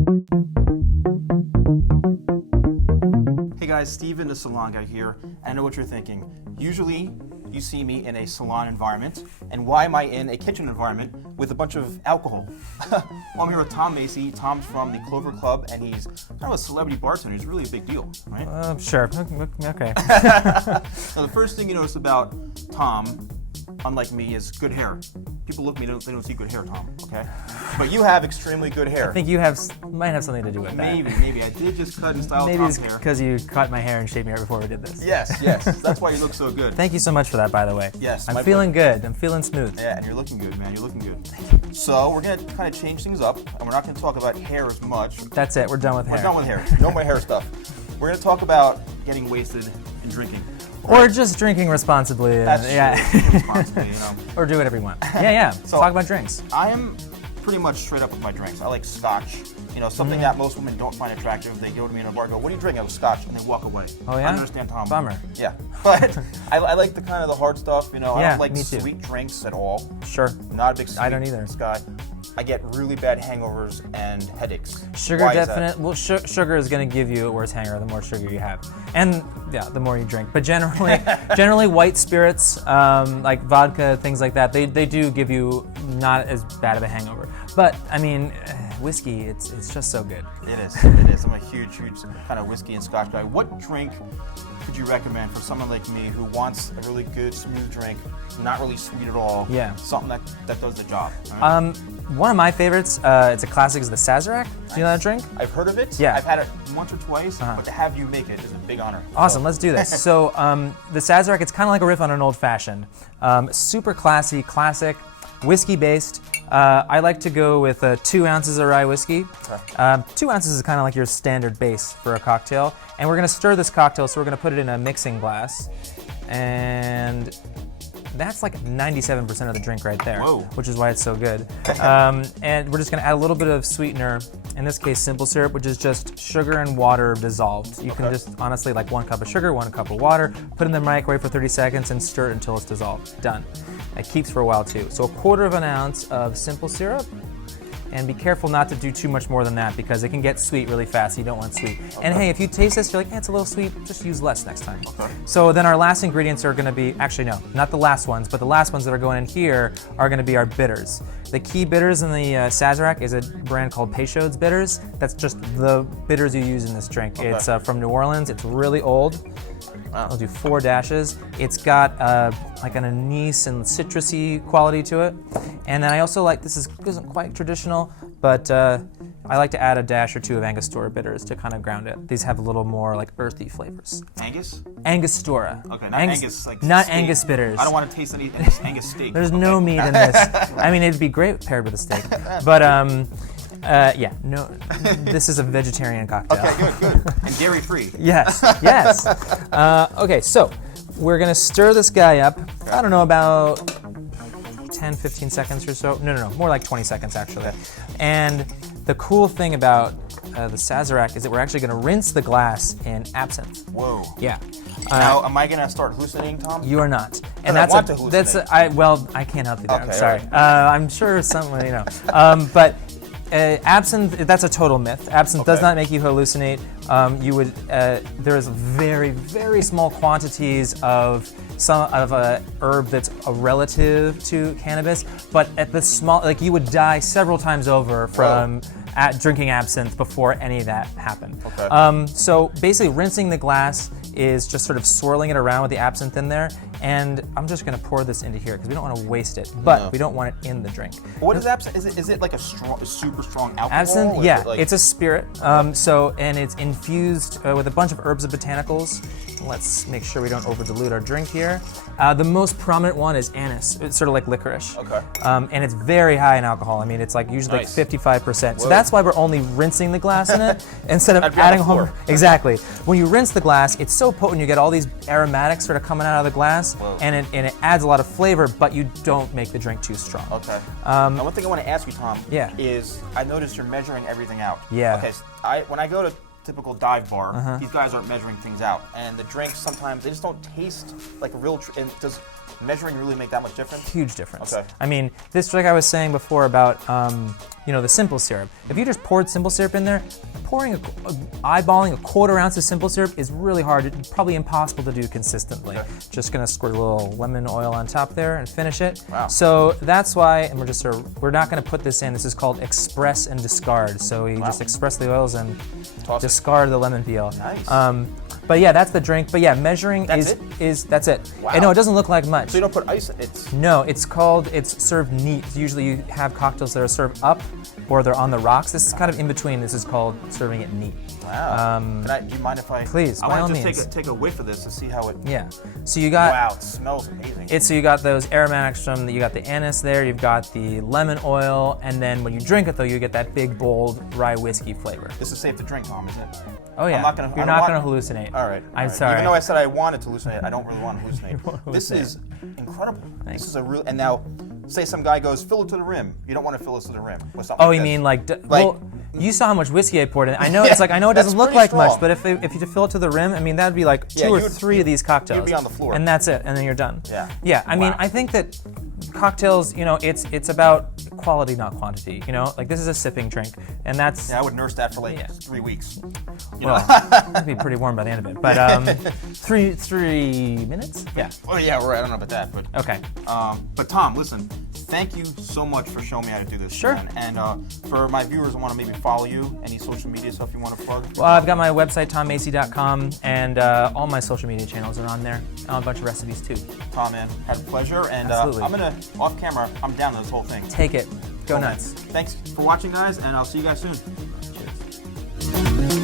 Hey guys, Steven the Salon Guy here. I know what you're thinking. Usually, you see me in a salon environment, and why am I in a kitchen environment with a bunch of alcohol? Well, I'm here with Tom Macy. Tom's from the Clover Club, and he's kind of a celebrity bartender. He's really a big deal, right? Sure. Okay. Now, the first thing you notice about Tom, unlike me, is good hair. People look at me, they don't see good hair, Tom, okay? But you have extremely good hair. I think you might have something to do with that. Maybe. I did just cut and style Tom's hair. Maybe it's because you cut my hair and shaved me right before we did this. Yes. That's why you look so good. Thank you so much for that, by the way. Yes. I'm feeling good. I'm feeling smooth. Yeah, and you're looking good, man. You're looking good. So we're going to kind of change things up, and we're not going to talk about hair as much. That's it. We're done with hair. We're done with hair. No more hair stuff. We're going to talk about getting wasted and drinking. Or just drinking responsibly. That's true. Responsibly, you know. Or do whatever you want. Yeah. So talk about drinks. I am pretty much straight up with my drinks. I like scotch. You know, something that most women don't find attractive. They go to me in a bar and go, "What do you drink?" I go, "Scotch," and they walk away. Oh yeah? I understand, Tom. Bummer. Yeah. But I like the kind of the hard stuff, you know. I Yeah, don't like me too. sweet drinks at all. Sure. Not a big sweet I don't either. guy. I get really bad hangovers and headaches. Sugar Why is that? definitely. Well, sugar is going to give you a worse hangover the more sugar you have, and yeah, the more you drink. But generally white spirits like vodka, things like that, they do give you not as bad of a hangover. But I mean, whiskey, it's just so good. It is. I'm a huge kind of whiskey and scotch guy. What drink could you recommend for someone like me who wants a really good, smooth drink, not really sweet at all? Yeah. Something that does the job. Right? One of my favorites, it's a classic, is the Sazerac. Do you know that drink? I've heard of it. Yeah. I've had it once or twice, but to have you make it is a big honor. Awesome, let's do this. So the Sazerac, it's kind of like a riff on an old fashioned. Super classy, classic, whiskey based. I like to go with 2 ounces of rye whiskey. Okay. 2 ounces is kind of like your standard base for a cocktail. And we're going to stir this cocktail, so we're going to put it in a mixing glass. And that's like 97% of the drink right there, Whoa. Which is why it's so good. And we're just going to add a little bit of sweetener, in this case simple syrup, which is just sugar and water dissolved. You can just honestly, like 1 cup of sugar, 1 cup of water, put it in the microwave for 30 seconds and stir it until it's dissolved. Done. It keeps for a while too. So 1/4 ounce of simple syrup. And be careful not to do too much more than that because it can get sweet really fast. You don't want sweet. Okay. And hey, if you taste this, you're like, it's a little sweet, just use less next time. Okay. So then our last ingredients are gonna be, actually no, not the last ones, but the last ones that are going in here are gonna be our bitters. The key bitters in the Sazerac is a brand called Peychaud's Bitters. That's just the bitters you use in this drink. Okay. It's from New Orleans, it's really old. Wow. I'll do 4 dashes. It's got like an anise and citrusy quality to it. And then I also like, this isn't quite traditional, but I like to add a dash or 2 of Angostura bitters to kind of ground it. These have a little more like earthy flavors. Angus? Angostura. Okay, not Angus. Like not steak. Angus bitters. I don't want to taste any Angus steak. There's no meat in this. I mean, it'd be great paired with a steak. But yeah, no, this is a vegetarian cocktail. Okay, good. And dairy-free. Yes. Okay, so we're gonna stir this guy up. I don't know, about 10, 15 seconds or so. No, more like 20 seconds actually. Okay. And the cool thing about the Sazerac is that we're actually gonna rinse the glass in absinthe. Whoa. Yeah. Now, am I gonna start hallucinating, Tom? You are not. And I want to hallucinate. Well, I can't help you there. Okay, I'm sorry. right. I'm sure someone, you know. But absinthe, that's a total myth. Absinthe does not make you hallucinate. There's very, very small quantities of a herb that's a relative to cannabis, but at the small, like you would die several times over from drinking absinthe before any of that happened. Okay. So basically rinsing the glass is just sort of swirling it around with the absinthe in there, and I'm just gonna pour this into here because we don't want to waste it, but we don't want it in the drink. What is absinthe? Is it like a super strong alcohol? Absinthe, yeah, it's a spirit. And it's infused with a bunch of herbs and botanicals. Let's make sure we don't over dilute our drink here. The most prominent one is anise. It's sort of like licorice. Okay. And it's very high in alcohol. I mean, it's like usually like 55%. Whoa. So that's why we're only rinsing the glass in it instead of adding home. Exactly. When you rinse the glass, it's so potent. You get all these aromatics sort of coming out of the glass, and it adds a lot of flavor, but you don't make the drink too strong. Okay. Now, one thing I want to ask you, Tom, Yeah. is I noticed you're measuring everything out. Yeah. Okay. So when I go to typical dive bar, these guys aren't measuring things out, and the drinks sometimes they just don't taste like a real. measuring really make that much difference? Huge difference. Okay. I mean, this, like I was saying before about, the simple syrup. If you just poured simple syrup in there, eyeballing a 1/4 ounce of simple syrup is really hard. It's probably impossible to do consistently. Okay. Just gonna squirt a little lemon oil on top there and finish it. Wow. So that's why, and we're not gonna put this in. This is called express and discard. So you just express the oils and Toss it. discard the lemon peel. Nice. But yeah, that's the drink. But yeah, measuring That's that's it. Wow. And no, it doesn't look like much. So you don't put ice, it's... No, it's served neat. Usually you have cocktails that are served up or they're on the rocks. This is kind of in between. This is called serving it neat. Wow. Do you mind if I... Please, I by all want to means. just take a whiff of this to see how it... Yeah. So you got... Wow, it smells amazing. So you got those aromatics you got the anise there, you've got the lemon oil, and then when you drink it though, you get that big, bold rye whiskey flavor. This is safe to drink, Tom, isn't it? Oh yeah, you're not gonna hallucinate. All right. I'm sorry. Even though I said I wanted to hallucinate, I don't really want to hallucinate. This is incredible. Thanks. This is a real... And now, say some guy goes, fill it to the rim. You don't want to fill it to the rim. With something Oh, like you this. mean well, you saw how much whiskey I poured in. I know it's like, I know it That's doesn't look pretty like strong. much, but if you fill it to the rim, I mean that'd be like two or three of these cocktails. You'd be on the floor. And that's it, and then you're done. Yeah. Yeah, I mean, Wow. I think that cocktails, it's about quality, not quantity. Like this is a sipping drink, and that's... Yeah, I would nurse that for like 3 weeks. Well, it'd be pretty warm by the end of it. But 3 minutes? Yeah. Oh yeah, right. I don't know about that, but Okay. But Tom, listen, thank you so much for showing me how to do this. Sure. Man. And for my viewers, I want to maybe follow you. Any social media stuff you want to plug? Well, I've got my website, tommacy.com, and all my social media channels are on there. A bunch of recipes too. Tom, man, had a pleasure. And Absolutely. I'm gonna, off camera, I'm down to this whole thing. Take it. Go Cool, man. nuts. Thanks for watching, guys, and I'll see you guys soon. Cheers.